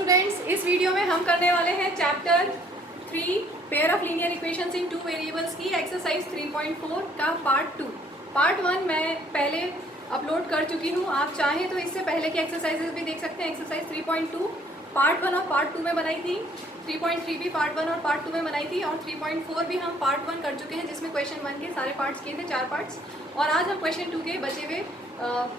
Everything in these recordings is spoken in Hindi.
स्टूडेंट्स, इस वीडियो में हम करने वाले हैं chapter 3 pair of linear equations in two variables की एक्सरसाइज 3.4 का पार्ट 2। पार्ट 1 मैं पहले अपलोड कर चुकी हूँ। आप चाहें तो इससे पहले की एक्सरसाइजेज भी देख सकते हैं। एक्सरसाइज 3.2 पार्ट 1 और पार्ट 2 में बनाई थी, 3.3 भी पार्ट 1 और पार्ट 2 में बनाई थी, और 3.4 भी हम पार्ट 1 कर चुके हैं, जिसमें क्वेश्चन 1 के सारे पार्ट्स किए थे, 4 पार्ट्स। और आज हम क्वेश्चन 2 के बचे हुए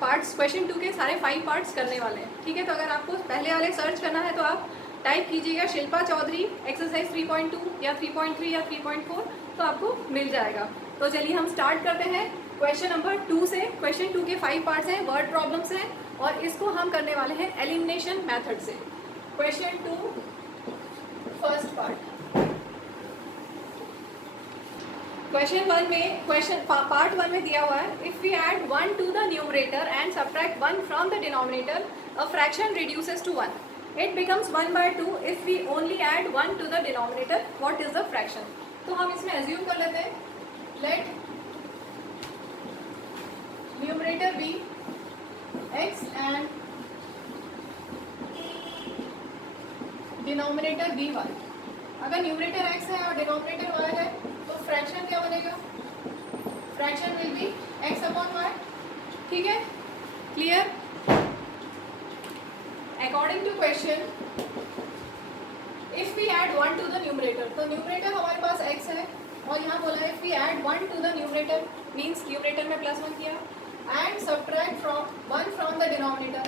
पार्ट्स, क्वेश्चन 2 के सारे 5 पार्ट्स करने वाले हैं। ठीक है, तो अगर आपको पहले वाले सर्च करना है तो आप टाइप कीजिएगा शिल्पा चौधरी एक्सरसाइज 3.2 या 3.3 या 3.4, तो आपको मिल जाएगा। तो चलिए हम स्टार्ट करते हैं क्वेश्चन नंबर 2 से। क्वेश्चन 2 के 5 पार्ट्स हैं, वर्ड प्रॉब्लम्स हैं, और इसको हम करने वाले हैं एलिमिनेशन मेथड से। Question 2 first part. क्वेश्चन 1 में, पार्ट 1 में दिया हुआ है, if we add 1 to the numerator and subtract 1 from the denominator, a fraction reduces to 1. It becomes 1/2 if we only add 1 to the denominator. What is the fraction? तो हम इसमें assume कर लेते हैं, let numerator be x and denominator be y. अगर न्यूमरेटर x है और डिनोमिनेटर y है तो फ्रैक्शन क्या बनेगा? Fraction will be x upon y. ठीक है, clear? According to question, if we add 1 to the numerator, तो न्यूमरेटर हमारे पास x है और यहाँ बोला है if we add 1 to the numerator means numerator में +1 किया and subtract 1 from the denominator.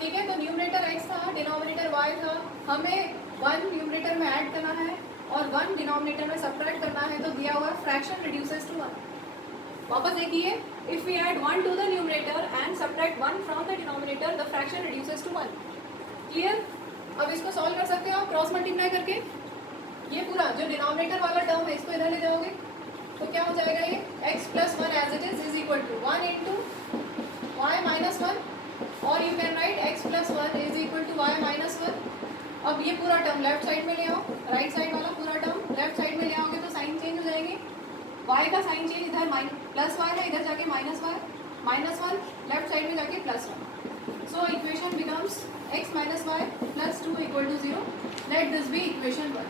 ठीक है, तो न्यूमरेटर x था, डिनोमिनेटर y था, हमें 1 न्यूमरेटर में ऐड करना है और 1 डिनोमिनेटर में सब्ट्रैक्ट करना है, तो दिया हुआ फ्रैक्शन रिड्यूसेस टू 1. वापस देखिए, if we add 1 to the numerator and subtract 1 from the denominator, the fraction reduces to 1. Clear? अब इसको सॉल्व कर सकते हो आप क्रॉस मल्टीप्लाई करके। ये पूरा जो डिनोमिनेटर वाला टर्म है इसको इधर ले जाओगे तो क्या हो जाएगा? ये x + 1 as it is equal to 1 into y minus 1, और you can write x + 1 is equal to y minus 1. अब ये पूरा टर्म लेफ्ट साइड में ले आओ, राइट साइड वाला पूरा टर्म लेफ्ट साइड में ले आओगे तो साइन चेंज हो जाएंगे। y का साइन चेंज इधर +y है, इधर जाके -y, -1 लेफ्ट साइड में जाके +1. So equation becomes x minus y plus 2 equal to 0. Let this be equation 1.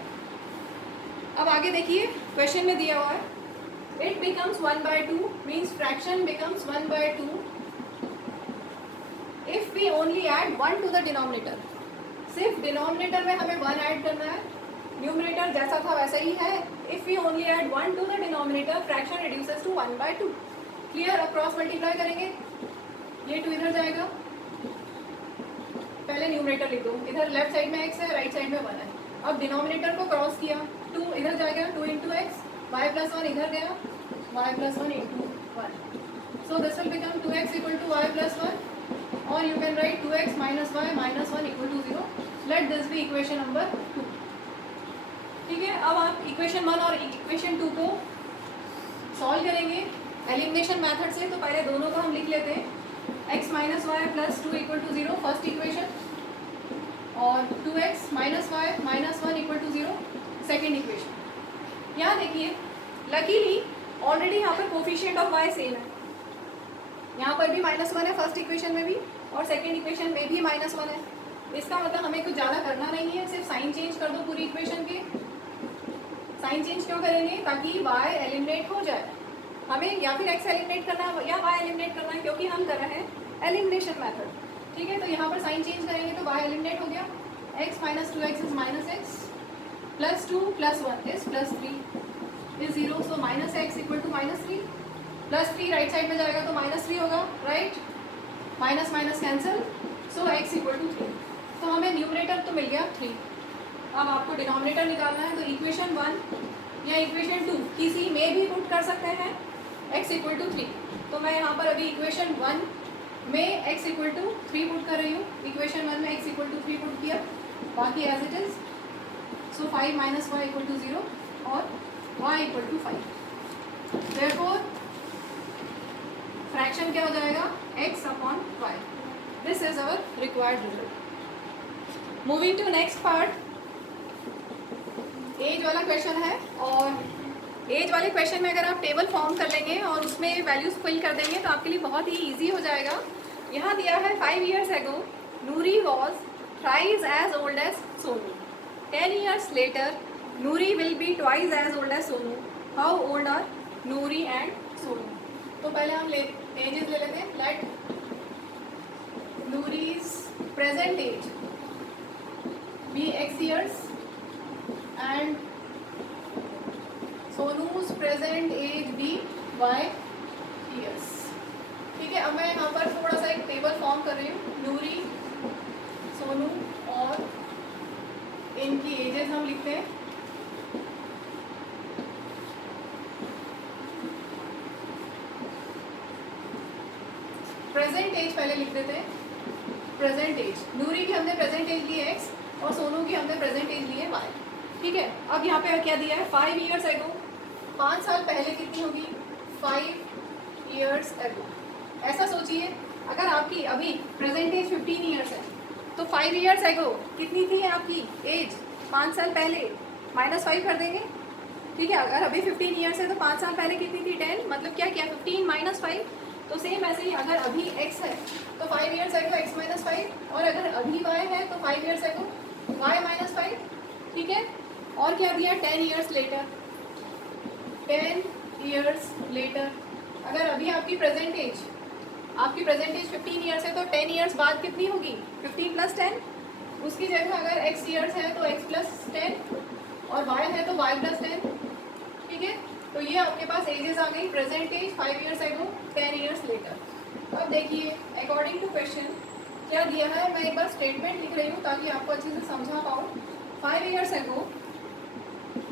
अब आगे देखिए, क्वेश्चन में दिया हुआ है it becomes 1/2 means fraction becomes 1/2 if we only add 1 to the denominator. सिर्फ डिनोमिनेटर में हमें 1 ऐड करना है, न्यूमरेटर जैसा था वैसा ही है. if we only add 1 to the denominator, fraction reduces to 1/2. Clear? अब क्रॉस मल्टीप्लाई करेंगे, ये 2 इधर जाएगा, पहले न्यूमरेटर लिख दो, इधर लेफ्ट साइड में x है, राइट साइड में 1 है. अब डिनोमिनेटर को क्रॉस किया, 2 इधर जाएगा, 2 इंटू एक्स, y + 1 इधर गया, y + 1 into 1. So this will become 2x equal to y + 1, और you can write 2x minus y minus 1 equal to 0. Let this be equation number 2. ठीक है, अब आप इक्वेशन 1 और इक्वेशन 2 को सॉल्व करेंगे एलिमिनेशन मैथड से. तो पहले दोनों को हम लिख लेते हैं, x minus y + 2 equal to 0 first equation, और 2x minus y minus 1 equal to 0 second equation. यहाँ देखिए, लकीली ऑलरेडी यहाँ पर कोफिशिएंट ऑफ y सेम है, यहाँ पर भी -1 है फर्स्ट इक्वेशन में भी, और सेकेंड इक्वेशन में भी -1 है. इसका मतलब हमें कुछ ज़्यादा करना नहीं है, सिर्फ साइन चेंज कर दो पूरी इक्वेशन के. साइन चेंज क्यों करेंगे? ताकि y एलिमिनेट हो जाए. हमें या फिर x एलिमिनेट करना है या y एलिमिनेट करना है, क्योंकि हम कर रहे हैं एलिमिनेशन मेथड. ठीक है, तो यहाँ पर साइन चेंज करेंगे तो y एलिमिनेट हो गया. x minus 2x is -x, +2 + 1 is +3 is 0. So -x equal to -3, +3 right side में जाएगा तो -3 होगा, right? Minus minus cancel, so x equal to 3. तो हमें न्यूमरेटर तो मिल गया 3. अब आपको डिनोमिनेटर निकालना है, तो इक्वेशन 1 या इक्वेशन 2 किसी में भी पुट कर सकते हैं x इक्वल टू 3. तो मैं यहाँ पर अभी इक्वेशन 1 में x इक्वल टू 3 पुट कर रही हूँ, इक्वेशन 1 में x इक्वल टू 3 पुट किया, बाकी as it is. So 5 minus y equal to 0 और y equal to 5. Therefore fraction क्या हो जाएगा? x upon y. This is our required result. Moving to next part, age वाला क्वेश्चन है, और एज वाले क्वेश्चन में अगर आप टेबल फॉर्म कर लेंगे और उसमें वैल्यूज फिल कर देंगे तो आपके लिए बहुत ही इजी हो जाएगा. यहाँ दिया है 5 years ago, Noori was thrice as old as Sonu. 10 years later, Noori will be twice as old as Sonu. How old are Noori and Sonu? तो पहले हम एजेस ले लेते हैं. Let Noori's present age be x years and Sonu's present age be y years. ठीक है, अब मैं यहाँ पर थोड़ा सा एक टेबल फॉर्म कर रही हूँ. नूरी, सोनू और इनकी एजेस हम लिखते हैं. प्रेजेंट एज पहले लिख देते हैं. प्रेजेंट एज, नूरी की हमने प्रेजेंट एज ली है x और सोनू की हमने प्रेजेंट एज ली है y. ठीक है, अब यहाँ पे क्या दिया है? 5 years ago. 5 साल पहले कितनी होगी? 5 years ago. ऐसा सोचिए, अगर आपकी अभी प्रेजेंट एज 15 ईयर्स है तो 5 years ago कितनी थी आपकी एज? 5 साल पहले -5 कर देंगे. ठीक है, अगर अभी 15 ईयर्स है तो 5 साल पहले कितनी थी? 10. मतलब क्या किया? 15 - 5. तो सेम ऐसे ही अगर अभी x है तो 5 years ago x - 5 और अगर अभी y है तो 5 years ago y - 5. ठीक है, और क्या दिया? 10 years later. 10 years later. अगर अभी आपकी प्रेजेंट एज 15 ईयर्स है तो 10 ईयर्स बाद कितनी होगी? 15 + 10. उसकी जगह अगर x ईयर्स है तो x + 10 और y है तो y + 10. ठीक है, तो ये आपके पास एजेस आ गई. Present age 5 years ago, 10 years later. अब देखिए, अकॉर्डिंग टू क्वेश्चन क्या दिया है, मैं एक बार स्टेटमेंट लिख रही हूँ ताकि आपको अच्छे से समझा पाऊँ. 5 years ago,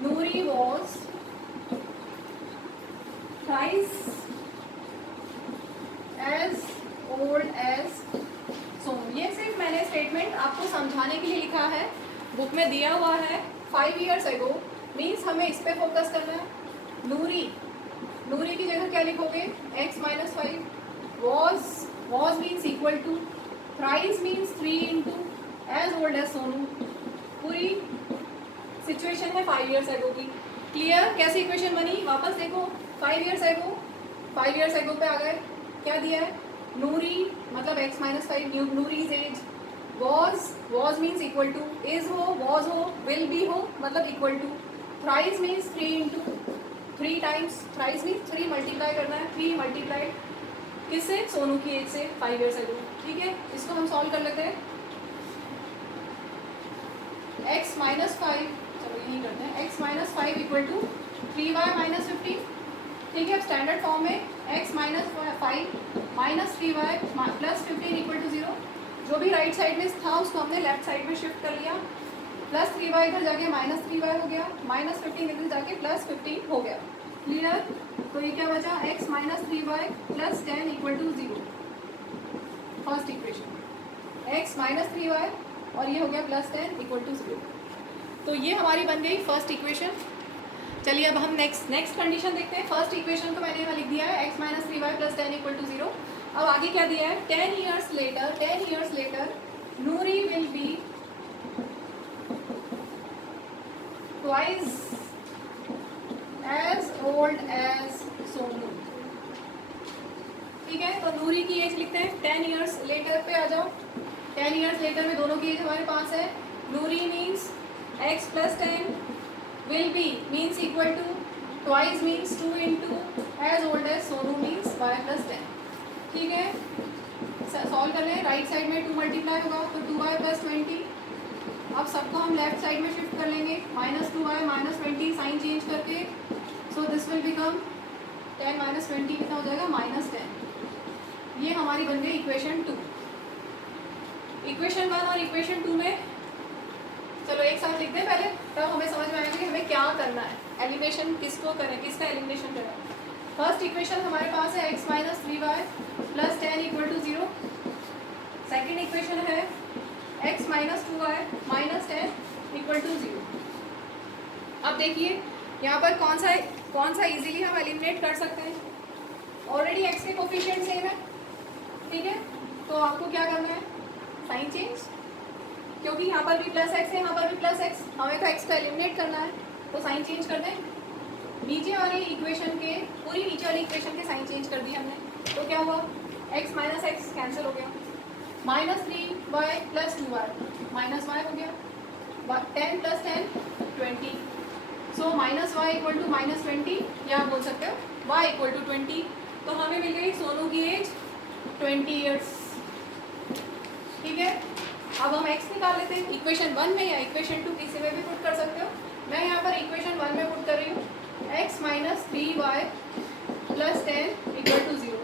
Noori was thrice as old as Sonu. ये सिर्फ मैंने स्टेटमेंट आपको समझाने के लिए लिखा है, बुक में दिया हुआ है. 5 years ago मीन्स हमें इस पे फोकस करना है. नूरी की जगह क्या लिखोगे? x - 5. was means equal to. thrice means 3 into as old as Sonu. पूरी सिचुएशन है 5 years ago की. क्लियर? कैसी इक्वेशन बनी? वापस देखो. 5 years ago पे आ गए. क्या दिया है? नूरी मतलब x - 5. नूरीज एज. was means equal to. Is हो, was हो, will be हो मतलब equal to. thrice means 3 into 3 times. thrice means 3 multiply करना है. 3 मल्टीप्लाई किससे? सोनू की एज से 5 years ago. ठीक है, इसको हम सॉल्व कर लेते हैं. x - 5, चलो यही करते हैं. x - 5 equal to 3y - 15. ठीक है, अब स्टैंडर्ड फॉर्म में x - 5 - 3y + 15 इक्वल टू 0. जो भी राइट साइड में था उसको हमने लेफ्ट साइड में शिफ्ट कर लिया. +3y इधर जाके -3y हो गया. -15 इधर जाके +15 हो गया. क्लियर? तो ये क्या बचा? x - 3y + 10 equal to 0. First equation x - 3y और ये हो गया +10 इक्वल टू 0. तो ये हमारी बन गई फर्स्ट इक्वेशन. चलिए अब हम नेक्स्ट कंडीशन देखते हैं. फर्स्ट इक्वेशन को मैंने यहाँ लिख दिया है x - 3y + 10 इक्वल टू 0. अब आगे क्या दिया है? 10 years later Noori will be twice as old as Sonu. ठीक है, तो नूरी की एज लिखते हैं. 10 years later पे आ जाओ. 10 years later में दोनों की एज हमारे पास है. नूरी means x + 10, will be means equal to, twice means 2 into as old as Sonu means y + 10. ठीक है, सॉल्व कर लें. राइट साइड में 2 मल्टीप्लाई होगा तो 2y + 20. अब सबको हम लेफ्ट साइड में शिफ्ट कर लेंगे. -2y - 20 साइन चेंज करके. सो दिस विल बिकम 10 - 20 कितना हो जाएगा? -10. ये हमारी बन गई इक्वेशन 2. इक्वेशन 1 और इक्वेशन 2 में चलो एक साथ लिखते हैं पहले, तब हमें समझ में आएगा कि हमें क्या करना है. एलिमिनेशन किसको करें, किसका एलिमिनेशन करें. फर्स्ट इक्वेशन हमारे पास है x - 3y + 10 equal to 0. Second equation है x - 2y - 10 इक्वल टू 0. अब देखिए यहाँ पर कौन सा इजीली हम एलिमिनेट कर सकते हैं. ऑलरेडी x के कोफिशिएंट सेम है. ठीक है, तो आपको क्या करना है? साइन चेंज, क्योंकि यहाँ पर भी +x है, यहाँ पर भी +x. हमें तो x को एलिमिनेट करना है तो साइन चेंज कर दें. नीचे वाली इक्वेशन के पूरी नीचे वाली इक्वेशन के साइन चेंज कर दिए हमने. तो क्या हुआ? x - x कैंसिल हो गया. -3y + 2y माइनस वाई हो गया, 10 plus 10 20, so minus y equal to minus 20, या आप बोल सकते हो वाई इक्वल टू 20। तो हमें मिल गई सोनू की एज 20 ईयर्स। ठीक है, अब हम x निकाल लेते हैं इक्वेशन 1 में या इक्वेशन 2 किसी में भी पुट कर सकते हो। मैं यहाँ पर इक्वेशन 1 में पुट कर रही हूँ, x minus 3y plus 10 equal to 0।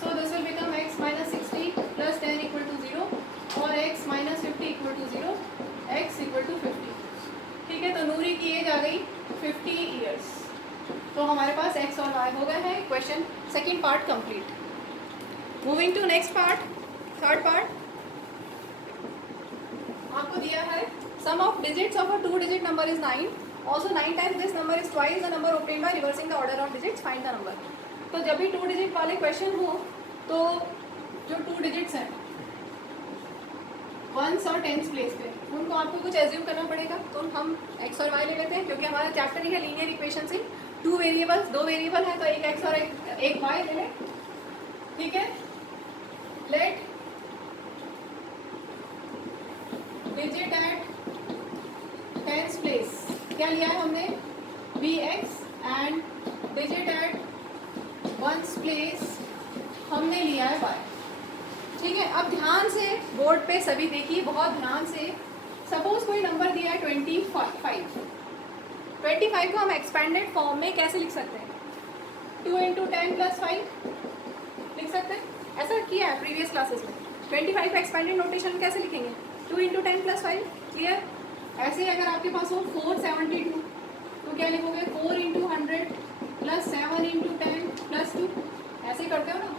So this will become x minus 60 plus 10 equal to 0 और x minus 50 equal to 0, x equal to 50। ठीक है, तो नूरी की एज आ गई 50 ईयर्स। तो हमारे पास x और y हो गए हैं। Question second part complete. Moving to next part, third part. आपको दिया है sum of digits of a 2 digit number is 9, also 9 times this number is twice the number obtained by reversing the order of digits, find the number. तो जब भी 2 डिजिट वाले क्वेश्चन हो तो जो 2 डिजिट्स हैं वंस और टेंस प्लेस पे, उनको आपको कुछ एज्यूम करना पड़ेगा। तो हम x और y ले लेते हैं, क्योंकि हमारा चैप्टर ही है लीनियर इक्वेशन से। 2 वेरिएबल्स, 2 वेरिएबल है तो एक x और एक y ले लें। ठीक है, let digit at tens place, क्या लिया है हमने, bx, and digit at ones place हमने लिया है y। ठीक है, अब ध्यान से बोर्ड पे सभी देखिए, बहुत ध्यान से। सपोज कोई नंबर दिया है 25, 25 को हम एक्सपेंडेड फॉर्म में कैसे लिख सकते हैं, 2 इंटू 10 प्लस 5 लिख सकते हैं। ऐसा किया है प्रीवियस क्लासेस में। 25 का एक्सपेंडेड नोटेशन कैसे लिखेंगे, 2 इंटू 10 प्लस 5, क्लियर। ऐसे ही अगर आपके पास हो 472 तो क्या लिखोगे, 4 इंटू 100 प्लस 7 इंटू 10 प्लस 2, ऐसे ही करते हो ना।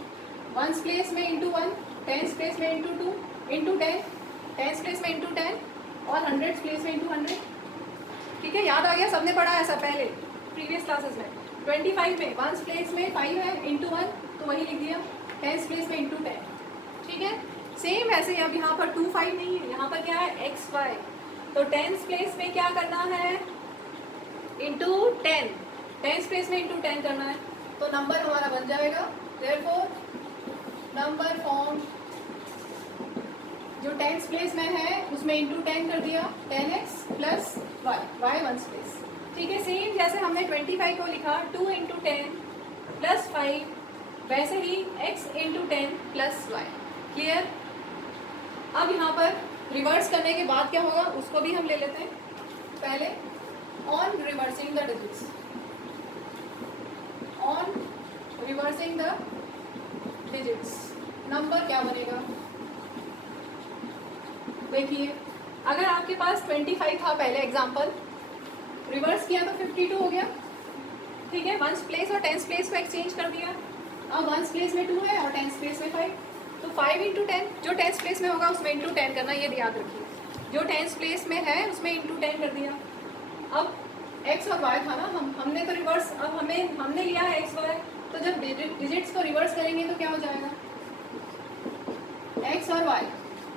वंस प्लेस में इंटू 1, टेंस प्लेस में इंटू 2 इंटू 10, टेंस प्लेस में इंटू 10 और हंड्रेड्स प्लेस में इंटू 100। ठीक है, याद आ गया, सबने पढ़ा ऐसा पहले प्रीवियस क्लासेस में। 25 में वंस प्लेस में 5 है, इंटू 1 तो वही लिख दिया, टेंस प्लेस में इंटू 10। ठीक है, सेम ऐसे अब यहाँ पर 2 5 नहीं है, यहाँ पर क्या है x y, तो टेंस प्लेस में क्या करना है, इंटू 10, टेंस प्लेस में इंटू 10 करना है, तो नंबर हमारा बन जाएगा। देयरफॉर नंबर फॉर्म जो टेंस प्लेस में है उसमें इंटू 10 कर दिया, 10x plus y ones place. ठीक है, सेम जैसे हमने 25 को लिखा 2 इंटू 10 प्लस 5, वैसे ही x into 10 plus y, clear. अब यहाँ पर रिवर्स करने के बाद क्या होगा उसको भी हम ले लेते हैं। पहले on reversing the digits, on reversing the digits number क्या बनेगा, देखिए अगर आपके पास 25 था पहले एग्जांपल, रिवर्स किया तो 52 हो गया। ठीक है, वंस प्लेस और टेंस प्लेस को एक्सचेंज कर दिया। अब वंस प्लेस में 2 है और टेंस प्लेस में 5, तो 5 इंटू 10, जो टेंस प्लेस में होगा उसमें इंटू 10 करना, ये याद रखिए। जो टेंस प्लेस में है उसमें इंटू 10 कर दिया। अब x और y था ना, हमने तो रिवर्स, अब हमने लिया है x y, तो जब डिजिट्स को रिवर्स करेंगे तो क्या हो जाएगा, x और y।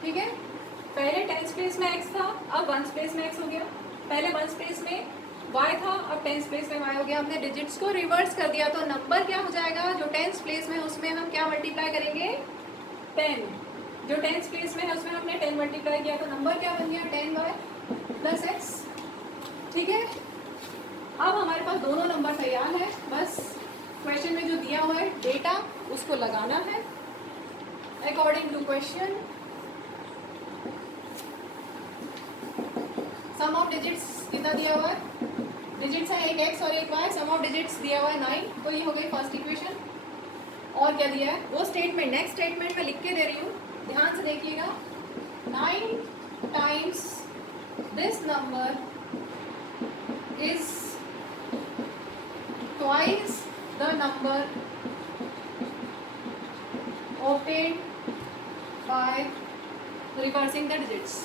ठीक है, पहले टेंस प्लेस में x था, अब वंस प्लेस में x हो गया। पहले वंस प्लेस में y था, अब टेंस प्लेस में y हो गया। हमने डिजिट्स को रिवर्स कर दिया, तो नंबर क्या हो जाएगा, जो टेंस प्लेस में उसमें हम क्या मल्टीप्लाई करेंगे, 10। जो टेंस प्लेस में है उसमें हमने 10 मल्टीप्लाई किया, तो नंबर क्या बन गया, 10y प्लस x। ठीक है, अब हमारे पास दोनों नंबर तैयार है, बस क्वेश्चन में जो दिया हुआ है डेटा उसको लगाना है according to question. Sum of digits कितना दिया हुआ है, डिजिट्स है एक x और एक y, सम ऑफ डिजिट्स दिया हुआ है 9, तो ये हो गई फर्स्ट इक्वेशन। और क्या दिया है वो स्टेटमेंट, नेक्स्ट स्टेटमेंट में लिख के दे रही हूँ, ध्यान से देखिएगा। 9 times this number is twice the number obtained by reversing the digits.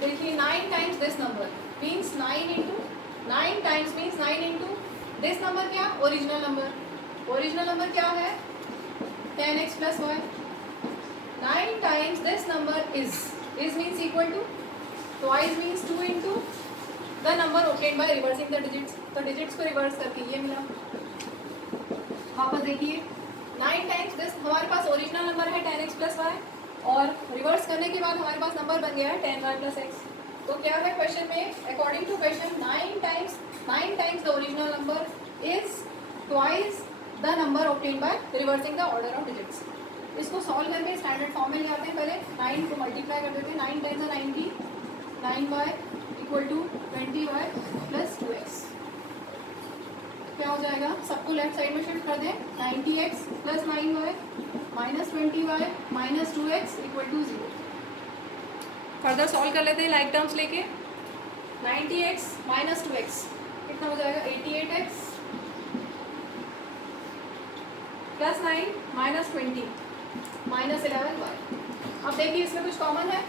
देखिए 9 times this number means 9 into 9 times means 9 into this number क्या, ओरिजिनल नंबर, ओरिजिनल नंबर क्या है 10x plus y। 9 times this number is means equal to, twice means 2 into the number obtained by reversing the digits, तो digits को रिवर्स करके ये मिला। वापस देखिए 9 टाइम्स दिस, हमारे पास ओरिजिनल नंबर है 10x प्लस वाई, और रिवर्स करने के बाद हमारे पास नंबर बन गया है 10y प्लस एक्स। तो क्या है क्वेश्चन में, according to question 9 times the original number is twice the number obtained by reversing the order of digits. इसको सॉल्व करके स्टैंडर्ड फॉर्म में ले आते हैं। पहले 9 को मल्टीप्लाई कर देते हैं, 9 times 90, 9y equal to 20y plus 2x। क्या हो जाएगा, सबको लेफ्ट साइड में शिफ्ट कर दें, 90x plus 9y minus 20y minus 2x equal to 0। Further solve कर लेते हैं लाइक टर्म्स लेके, 90x माइनस 2x कितना हो जाएगा, 88x plus 9 minus 20 minus 11y। अब देखिए इसमें कुछ कॉमन है,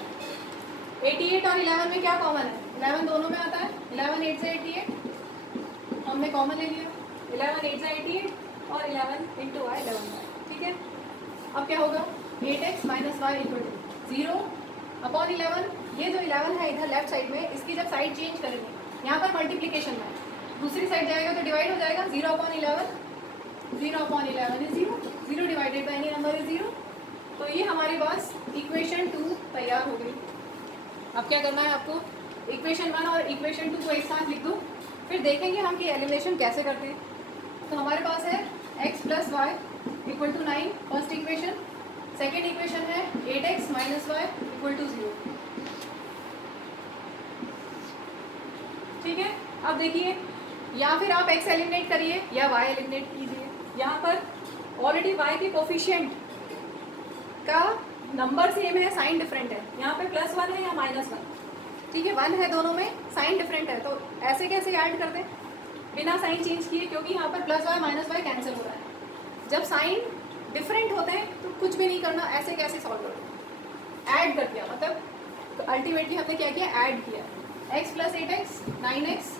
88 और 11 में क्या कॉमन है, 11 दोनों में आता है, 11 8 से 88 हमने कॉमन ले लिया, 11 8 से 88 और 11 इंटू वाई 11y, ठीक है। अब क्या होगा, 8x minus y equal to 0 upon 11। ये जो 11 है इधर लेफ्ट साइड में, इसकी जब साइड चेंज करेंगे, यहाँ पर मल्टीप्लिकेशन में दूसरी साइड जाएगा तो डिवाइड हो जाएगा, 0 upon 11, 0 upon 11 is 0, 0 divided by any number is 0। तो ये हमारे पास इक्वेशन 2 तैयार हो गई। अब क्या करना है आपको, इक्वेशन 1 और इक्वेशन 2 को एक साथ लिख दो, फिर देखेंगे हम कि एलिमिनेशन कैसे करते हैं। तो हमारे पास है x plus y equal to 9 first equation, second equation है 8x minus y equal to 0, ठीक है। अब देखिए, या फिर आप x एलिमिनेट करिए या y एलिमिनेट कीजिए। यहाँ पर ऑलरेडी y के कोफिशिएंट का नंबर सेम है, साइन डिफरेंट है, यहाँ पे प्लस 1 है या माइनस 1, ठीक है, 1 है दोनों में, साइन डिफरेंट है। तो ऐसे कैसे ऐड कर दें बिना साइन चेंज किए, क्योंकि यहाँ पर plus y minus y cancel हो रहा है। जब साइन डिफरेंट होते हैं तो कुछ भी नहीं करना, ऐसे कैसे सॉल्व करो, ऐड कर दिया, मतलब तो अल्टीमेटली हमने क्या किया, ऐड किया, x plus 8x 9x,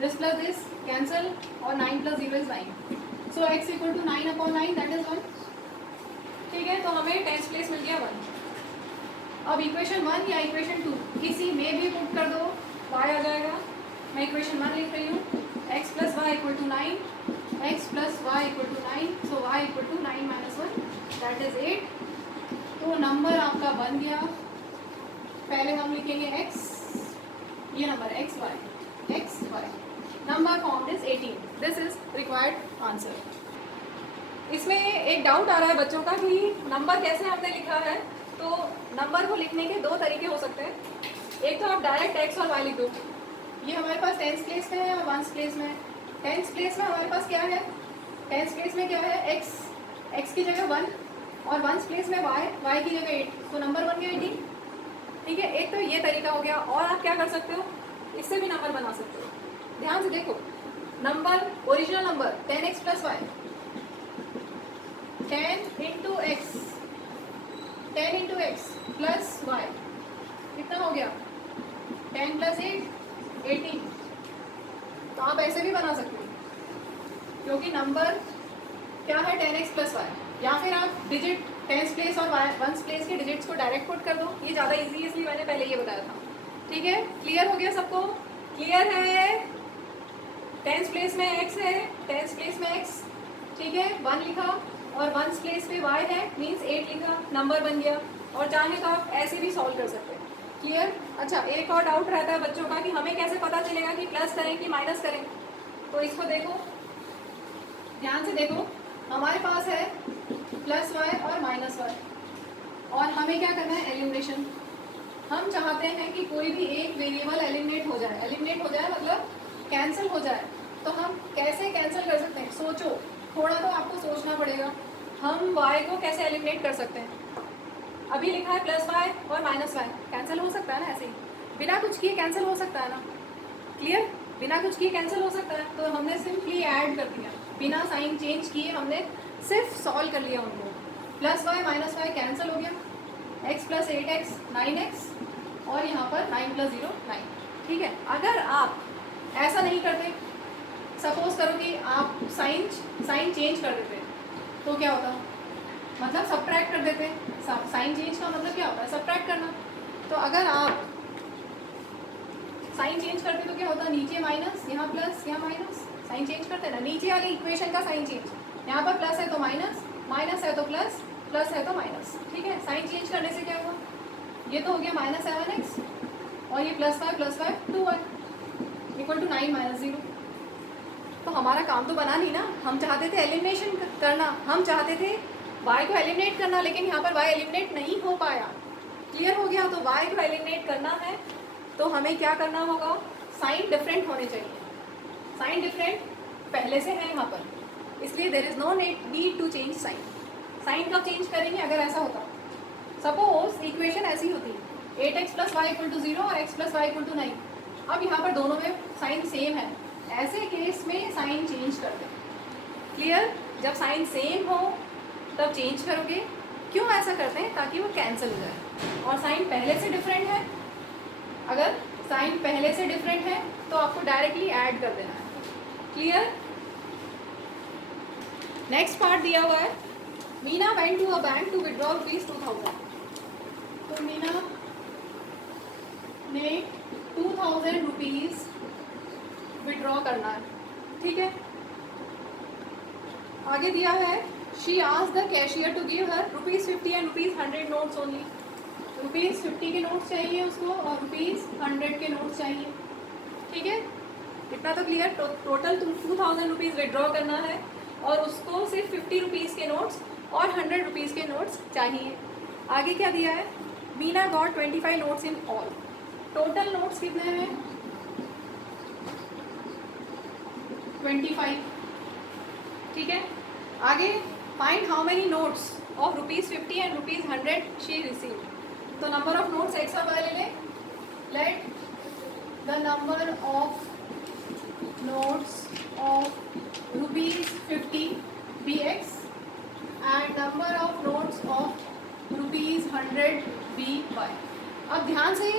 this plus this cancel, और 9 plus 0 is 9, so x equal to 9 upon 9 that is 1, ठीक है। तो हमें टेंस प्लेस मिल गया 1। अब इक्वेशन 1 या इक्वेशन 2 किसी में भी पुट कर दो, y आ जाएगा। मैं इक्वेशन 1 लिख रही हूँ, x plus y equal to 9, x plus y equal to 9, so y equal to 9 minus 1 that is 8। तो नंबर आपका बन गया, पहले हम लिखेंगे x, ये number x y, number form is 18, this is required answer. इसमें एक डाउट आ रहा है बच्चों का कि नंबर कैसे हमने लिखा है। तो नंबर को लिखने के दो तरीके हो सकते हैं, एक तो आप डायरेक्ट x और y लिख दो, ये हमारे पास टेंस प्लेस में है और वंस प्लेस में है। टेंस प्लेस में हमारे पास क्या है, टेंस प्लेस में क्या है, x की जगह 1 और वंस प्लेस में y की जगह 8, तो नंबर बन गया 18, ठीक है। एक तो ये तरीका हो गया, और आप क्या कर सकते हो, इससे भी नंबर बना सकते हो। ध्यान से देखो, number original number 10x plus y, 10 into x, 10 into x plus y कितना हो गया, 10 प्लस 8 18। तो आप ऐसे भी बना सकते हो, क्योंकि नंबर क्या है 10x प्लस वाई, या फिर आप डिजिट टेंस प्लेस और वंस प्लेस के डिजिट्स को डायरेक्ट पुट कर दो, ये ज़्यादा इजी है, इसलिए मैंने पहले ये बताया था, ठीक है। क्लियर हो गया सबको, क्लियर है। टेंस प्लेस में x है, टेंस प्लेस में x, ठीक है, 1 लिखा, और वंस प्लेस पे y है, मीन्स 8 लिखा, नंबर बन गया। और चाहे तो आप ऐसे भी सॉल्व कर सकते हैं, क्लियर। अच्छा, एक और डाउट रहता है बच्चों का कि हमें कैसे पता चलेगा कि प्लस करें कि माइनस करें। तो इसको देखो, ध्यान से देखो, हमारे पास है प्लस वाई और माइनस वाई, और हमें क्या करना है, एलिमिनेशन। हम चाहते हैं कि कोई भी एक वेरिएबल एलिमिनेट हो जाए, मतलब कैंसिल हो जाए। तो हम कैसे कैंसिल कर सकते हैं, सोचो, थोड़ा तो आपको सोचना पड़ेगा। हम y को कैसे एलिमिनेट कर सकते हैं, अभी लिखा है प्लस वाई और माइनस वाई, कैंसिल हो सकता है ना, ऐसे ही बिना कुछ किए कैंसिल हो सकता है ना, क्लियर, बिना कुछ किए कैंसिल हो सकता है। तो हमने सिंपली ऐड कर दिया, बिना साइन चेंज किए हमने सिर्फ सॉल्व कर लिया उनको, plus y minus y cancel हो गया, x प्लस 8x 9x, और यहाँ पर 9 प्लस 0 9, ठीक है। अगर आप ऐसा नहीं करते, सपोज करो कि आप साइन चेंज कर देते, तो क्या होता, मतलब सब्ट्रैक्ट कर देते। साइन चेंज का मतलब क्या होता है, सब्ट्रैक्ट करना। तो अगर आप साइन चेंज करते तो क्या होता, नीचे माइनस, यहाँ प्लस, यहाँ माइनस, साइन चेंज करते ना, नीचे वाली इक्वेशन का साइन चेंज, यहाँ पर प्लस है तो माइनस, माइनस है तो प्लस, प्लस है तो माइनस, ठीक है। साइन चेंज करने से क्या हुआ, ये तो हो गया -7x और ये +5 2y इक्वल टू 9 - 0। तो हमारा काम तो बना नहीं ना, हम चाहते थे एलिमिनेशन करना, हम चाहते थे y को एलिमिनेट करना, लेकिन यहाँ पर y एलिमिनेट नहीं हो पाया। क्लियर हो गया। तो y को एलिमिनेट करना है तो हमें क्या करना होगा, साइन डिफरेंट होने चाहिए। साइन डिफरेंट पहले से है यहाँ पर, इसलिए there is no need to change sign. Sign कब चेंज करेंगे, अगर ऐसा होता, सपोज इक्वेशन ऐसी होती 8x + y = 0 और x + y = 9। अब यहाँ पर दोनों में साइन सेम है, ऐसे केस में साइन चेंज कर दें। क्लियर। जब साइन सेम हो तब चेंज करोगे। क्यों ऐसा करते हैं, ताकि वो कैंसिल हो जाए। और साइन पहले से डिफरेंट है, अगर साइन पहले से डिफरेंट है तो आपको डायरेक्टली ऐड कर देना है। क्लियर। नेक्स्ट पार्ट दिया हुआ है, Meena went to a bank to withdraw ₹2000। तो मीना ने 2000 रुपीज़ विड्रॉ करना है, ठीक है। आगे दिया है, she asked the cashier to give her ₹50 and ₹100 notes only. ₹50 के नोट्स चाहिए उसको और ₹100 के नोट्स चाहिए, ठीक है। इतना तो क्लियर। टोटल 2000 रुपीज़ विड्रॉ करना है और उसको सिर्फ 50 रुपीज़ के नोट्स और 100 रुपीज़ के नोट्स चाहिए। आगे क्या दिया है, Meena got 25 notes in all. Total notes कितने हैं, 25, ठीक है। आगे find how many notes of ₹50 and ₹100 she receive. तो नंबर ऑफ नोट्स एक्स और वाई ले लें। Let the number of notes of ₹50 be x and number of notes of ₹100 be y। अब ध्यान से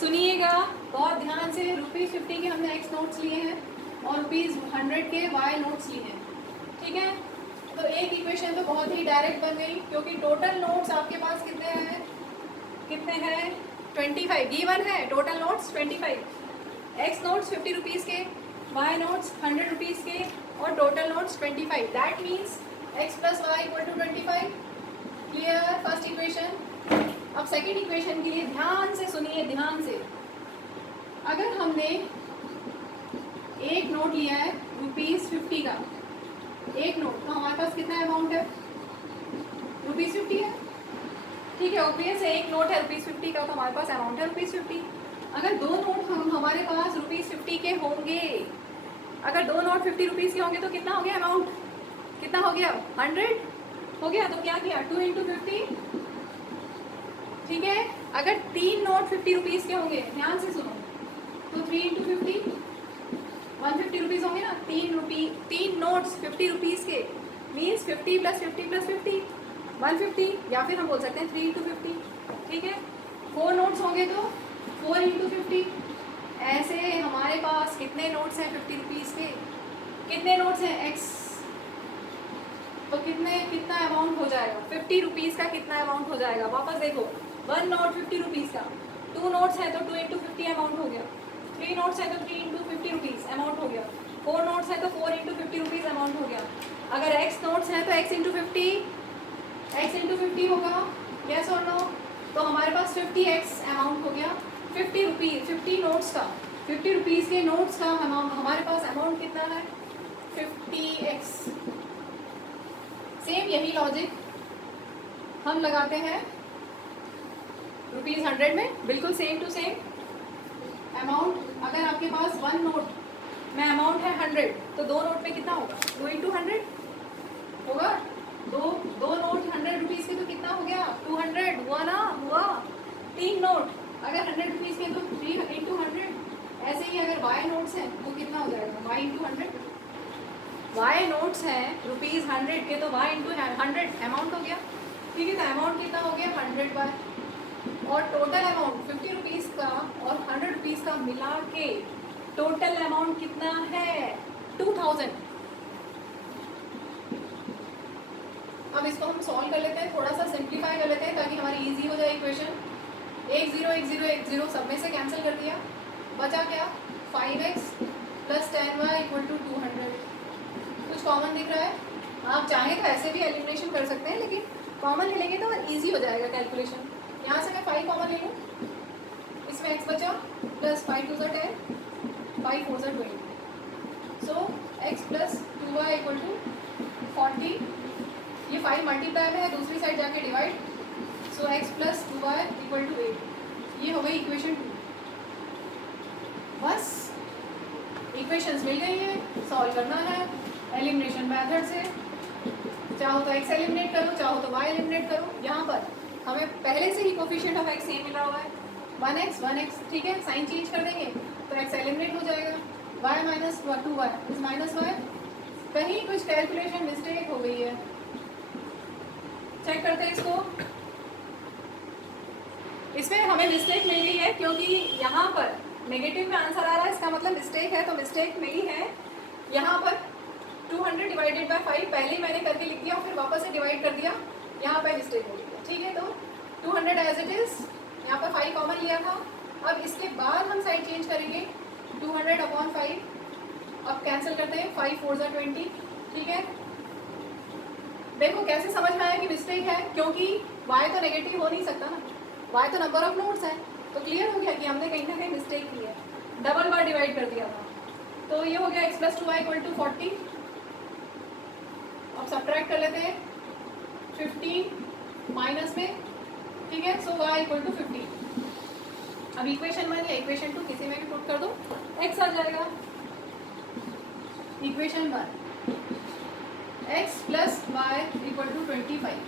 सुनिएगा, बहुत ध्यान से। ₹50 के हमने x नोट्स लिए हैं और ₹100 के y नोट्स लिए हैं, ठीक है। तो एक इक्वेशन तो बहुत ही डायरेक्ट बन गई, क्योंकि टोटल नोट्स आपके पास कितने हैं, 25 गिवन है। Total notes 25, x notes 50 rupees के, y नोट्स 100 रुपीज़ के और total notes 25। That means x + y = 25। Clear first equation. अब सेकेंड इक्वेशन के लिए ध्यान से सुनिए, ध्यान से। अगर हमने एक नोट लिया है ₹50 का, एक नोट, तो हमारे पास कितना अमाउंट है, ₹50 है, ठीक है। ओबियस है, एक नोट है ₹50 का, तो हमारे पास अमाउंट है ₹50। अगर दो नोट हमारे पास ₹50 के होंगे, अगर दो नोट 50 रुपीज़ के होंगे तो कितना हो गया अमाउंट, कितना हो गया, 100 हो गया। तो क्या किया, 2 × 50, ठीक है। अगर तीन नोट 50 रुपीज़ के होंगे, ध्यान से सुनो, तो 3 × 50 150 रुपीज़ होंगे ना। तीन नोट्स 50 रुपीज़ के मीन्स 50 + 50 + 50 150, या फिर हम बोल सकते हैं 3 × 50, ठीक है। 4 नोट्स होंगे तो 4 × 50। ऐसे हमारे पास कितने नोट्स हैं 50 रुपीज़ के, कितने नोट्स हैं x, तो कितना अमाउंट हो जाएगा, 50 रुपीज़ का कितना अमाउंट हो जाएगा। वापस देखो, 1 नोट 50 रुपीज़ का, 2 नोट्स हैं तो 2 × 50 अमाउंट हो गया, 3 नोट्स हैं तो 3 × 50 रुपीज़ अमाउंट हो गया, 4 नोट्स हैं तो 4 × 50 रुपीज़ अमाउंट हो गया। अगर x नोट्स हैं तो x × 50 होगा, यस और नो। तो हमारे पास 50x अमाउंट हो गया। 50 नोट्स का, 50 रुपीज़ के नोट्स का हमारे पास अमाउंट कितना है, 50x। सेम यही लॉजिक हम लगाते हैं ₹100 में, बिल्कुल सेम टू सेम अमाउंट। अगर आपके पास 1 नोट में अमाउंट है 100, तो 2 नोट में कितना होगा, 2 × 100 होगा। दो नोट 100 रुपीज़ के तो कितना हो गया, 200 हुआ ना, हुआ। 3 नोट अगर 100 रुपीज़ के तो 3 × 100। ऐसे ही अगर y नोट्स हैं तो कितना हो जाएगा, y × 100। y नोट्स हैं ₹100 के, तो y × 100 अमाउंट हो गया, ठीक है। तो अमाउंट कितना हो गया, 100 और टोटल अमाउंट 50 रुपीज़ का और 100 रुपीज़ का मिला के टोटल अमाउंट कितना है, 2000। अब इसको हम सॉल्व कर लेते हैं, थोड़ा सा सिंप्लीफाई कर लेते हैं ताकि हमारी इजी हो जाए इक्वेशन। 1 0 1 0 1 0 सब में से कैंसिल कर दिया, बचा क्या, 5x + 10y = 200। कुछ कॉमन दिख रहा है, आप चाहें तो ऐसे भी एलिमिनेशन कर सकते हैं, लेकिन कॉमन ले लेंगे तो ईजी हो जाएगा कैलकुलेशन। यहाँ से मैं 5 कॉमन ले लूँ, इसमें x बचा plus 5 2 10, 5 4 20, so x plus 2y equal to 40। ये 5 मल्टीप्लाई में है, दूसरी साइड जाके divide, so x plus 2y equal to 8। ये हो गई इक्वेशन 2। बस इक्वेशंस मिल गई है, सॉल्व करना है एलिमिनेशन मेथड से। चाहो तो x एलिमिनेट करो, चाहो तो y एलिमिनेट करो। यहाँ पर हमें पहले से ही कोफिशिएंट ऑफ x सेम मिल रहा हुआ है, 1x, ठीक है। साइन चेंज कर देंगे तो x एलिमिनेट हो जाएगा, y minus 2y is minus y। कहीं कुछ कैलकुलेशन मिस्टेक हो गई है, चेक करते हैं इसको। इसमें हमें मिस्टेक मिल गई है क्योंकि यहाँ पर नेगेटिव में आंसर आ रहा है, इसका मतलब मिस्टेक है। तो मिस्टेक मिली है यहाँ पर 200 डिवाइडेड बाय 5 पहले ही मैंने करके लिख दिया और फिर वापस से डिवाइड कर दिया, यहाँ पर मिस्टेक हो गई है, ठीक है। तो 200 एज इट इज, यहाँ पर 5 कॉमन लिया था। अब इसके बाद हम साइड चेंज करेंगे, 200 अपॉन 5, अब कैंसिल करते हैं, 5 4 20, ठीक है। देखो कैसे समझ में आया कि मिस्टेक है, क्योंकि y तो नेगेटिव हो नहीं सकता ना, y तो नंबर ऑफ नोट्स है। तो क्लियर हो गया कि हमने कहीं ना कहीं मिस्टेक की है, डबल बार डिवाइड कर दिया था। तो ये हो गया x plus 2y equal to 40। अब सब्ट्रैक्ट कर लेते हैं 15 माइनस में, ठीक है। सो y इक्वल टू 15। अब इक्वेशन 1 या इक्वेशन 2 किसी में भी पुट कर दो, x आ जाएगा। Equation 1 x plus y equal to 25,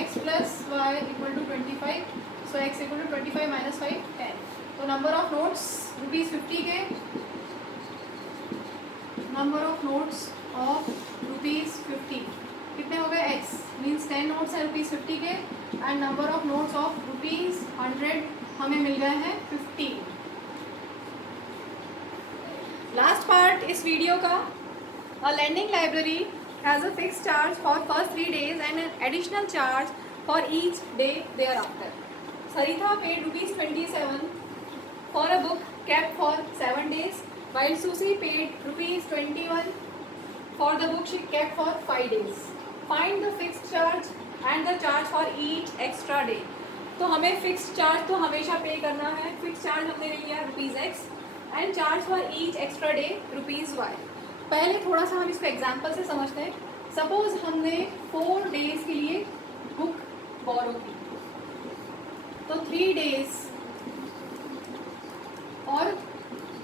x plus y equal to 25, so x equal to 25 minus 5 10। तो नंबर ऑफ नोट्स ₹50 के, नंबर ऑफ नोट्स ऑफ ₹50 कितने हो गए, x मीन्स 10 नोट्स हैं ₹50 के, and number of notes of ₹100 हमें मिल गए हैं 15। लास्ट पार्ट इस वीडियो का, अ lending library has a fixed charge for first 3 days and an additional charge for each day thereafter. Saritha paid ₹27 for a book kept for 7 days, while Susie paid ₹21 for the book she kept for 5 days. Find the fixed charge and the charge for each extra day. तो हमें फिक्स्ड चार्ज तो हमेशा पे करना है। फिक्स चार्ज हमने ले लिया ₹x and charge for each extra day ₹y। पहले थोड़ा सा हम इसको एग्जाम्पल से समझते हैं। सपोज हमने 4 डेज के लिए बुक बोरो की, तो 3 डेज और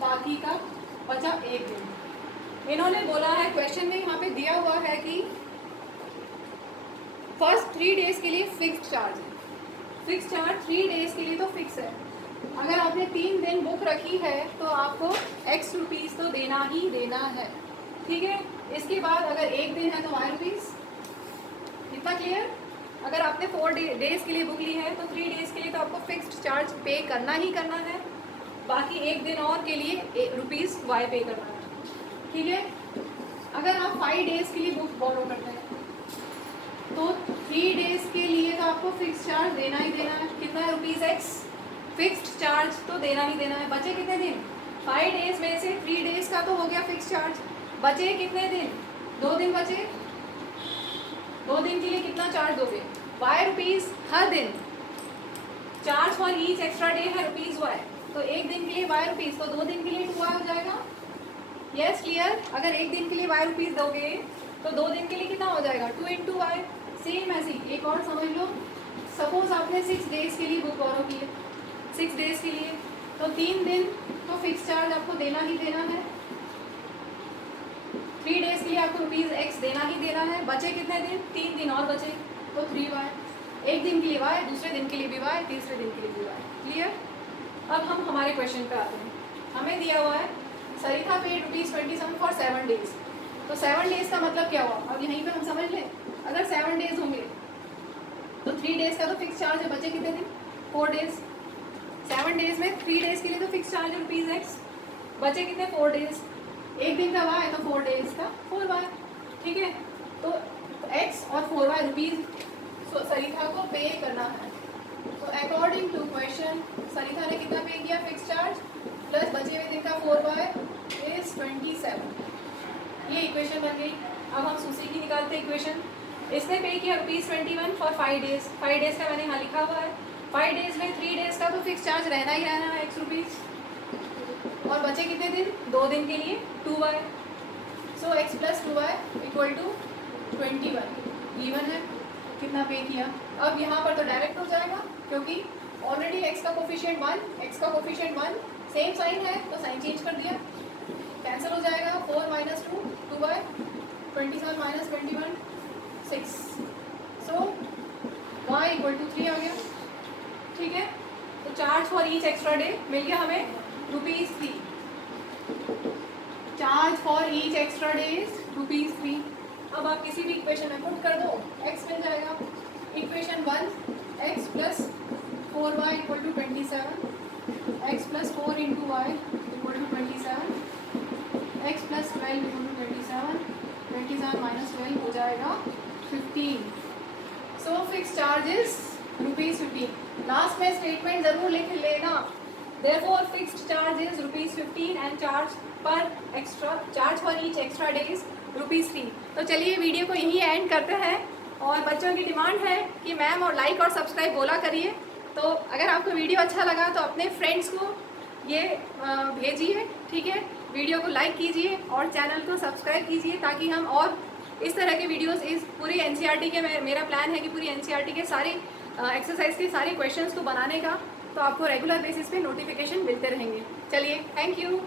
बाकी का बचा 1 दिन। इन्होंने बोला है, क्वेश्चन में यहाँ पे दिया हुआ है कि फर्स्ट 3 डेज के लिए फिक्स्ड चार्ज है। फिक्स चार्ज 3 डेज के लिए तो फिक्स है। अगर आपने 3 दिन बुक रखी है तो आपको x रुपीज़ तो देना ही देना है, ठीक है। इसके बाद अगर 1 दिन है तो y रुपीज़। इतना क्लियर। अगर आपने 4 डेज के लिए बुक ली है तो 3 डेज के लिए तो आपको फिक्स्ड चार्ज पे करना ही करना है, बाकी 1 दिन और के लिए ₹y पे करना है, ठीक है। अगर आप 5 डेज के लिए बुक बोरो करते हैं तो 3 डेज के लिए तो आपको फिक्स चार्ज देना ही देना है। कितना है, ₹x। फिक्स्ड चार्ज तो देना ही देना है। बचे कितने दिन, 5 डेज में से 3 डेज का तो हो गया फिक्स चार्ज। बचे कितने दिन, 2 दिन बचे। 2 दिन के लिए कितना चार्ज दोगे, y रुपीज़ हर दिन। Charge for each extra day है ₹y, तो 1 दिन के लिए y रुपीज़, तो 2 दिन के लिए 2y हो जाएगा। Yes clear. अगर 1 दिन के लिए y रुपीज़ दोगे तो 2 दिन के लिए कितना हो जाएगा, 2 × y। सेम ऐसे ही एक और समझ लो। सपोज आपने 6 डेज के लिए बुक बोरो की है, 6 डेज के लिए, तो 3 दिन तो फिक्स चार्ज आपको देना ही देना है। 3 डेज के लिए आपको ₹x देना ही देना है। बचे कितने दिन, 3 दिन और बचे, तो 3y। 1 दिन के लिए y, दूसरे दिन के लिए भी y, तीसरे दिन के लिए भी y। क्लियर। अब हम हमारे क्वेश्चन पे आते हैं। हमें दिया हुआ है सरिता पेड ₹27 फॉर 7 डेज। तो 7 डेज का मतलब क्या हुआ, अब यहीं पे हम समझ लें। अगर 7 डेज होंगे तो 3 डेज का तो फिक्स चार्ज है। बचे कितने दिन, 4 डेज। 7 डेज में 3 डेज के लिए तो फिक्स चार्ज है ₹x। बचे कितने, 4 डेज। 1 दिन का y तो 4 डेज का 4y, ठीक है। तो x और 4y रुपीज़ सरिता को पे करना है। तो अकॉर्डिंग टू क्वेश्चन सरिता ने कितना पे किया, फिक्स चार्ज प्लस बचे हुए दिन का 4y इज 27। ये इक्वेशन बन गई। अब हम सूसी की निकालते हैं इक्वेशन। इसने पे किया ₹21 फॉर 5 डेज। 5 डेज का मैंने यहाँ लिखा हुआ है। 5 डेज में 3 डेज का तो फिक्स चार्ज रहना ही रहना है ₹X, और बचे कितने दिन, 2 दिन के लिए 2y। So x plus 2y equal to 21 given है। कितना पे किया, अब यहाँ पर तो डायरेक्ट हो जाएगा क्योंकि ऑलरेडी x का कोफिशिएंट 1 सेम साइन है तो साइन चेंज कर दिया, कैंसिल हो जाएगा। 4 minus 2 2y, 27 minus 21 6। So y equal to 3 आ गया। ठीक है, तो charge for each extra day मिल गया हमें ₹3। Charge for each extra day ₹3। अब आप किसी भी इक्वेशन में पुट कर दो, x मिल जाएगा। Equation 1 x plus 4y equal to 27, x plus 4 into y equal to 27, x plus 12 equal to 27 minus 12 हो जाएगा 15। So fix charges ₹15। लास्ट में स्टेटमेंट जरूर लिख लेना। Therefore fixed charge is ₹15 and charge for each extra day is ₹3। तो चलिए वीडियो को यहीं एंड करते हैं, और बच्चों की डिमांड है कि मैम और लाइक और सब्सक्राइब बोला करिए। तो अगर आपको वीडियो अच्छा लगा तो अपने फ्रेंड्स को ये भेजिए, ठीक है। वीडियो को लाइक कीजिए और चैनल को सब्सक्राइब कीजिए ताकि हम और इस तरह के वीडियोस इस पूरी NCERT के मेरा प्लान है कि पूरी NCERT के सारे एक्सरसाइज के सारे क्वेश्चंस को बनाने का, तो आपको रेगुलर बेसिस पे नोटिफिकेशन मिलते रहेंगे। चलिए, थैंक यू।